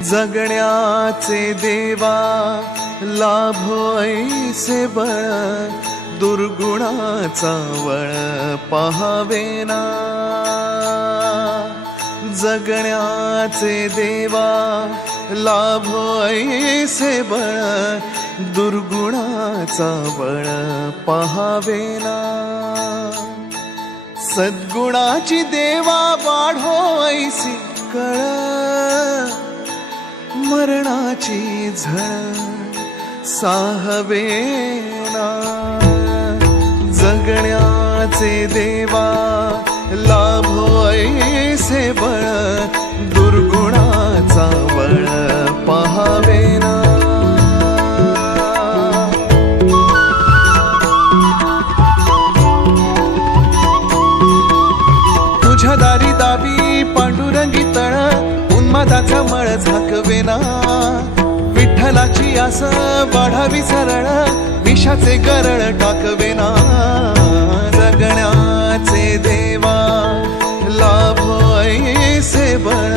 जगण्याचे देवा लाभो ऐसे बळ, दुर्गुणाचा वळ पहावेना। जगण्याचे देवा लाभो ऐसे बळ, दुर्गुणाचा बळ पहावेना। सद्गुणाची देवा वाढो ऐसी कळ, मरणाची झळ साहवेना। जगण्याचे देवा लाभो ऐसे बळ, दुर्गुणाचा बळ पहावेना। तुझ्या दारी दावी पांडुरंगी तळ, उन्मादाचा मळ झाकवेना। विठ्ठलाची आस वाढावी सरळ, विषाचे गरळ टाकवेना। जगण्याचे देवा लाभो ऐसे बळ,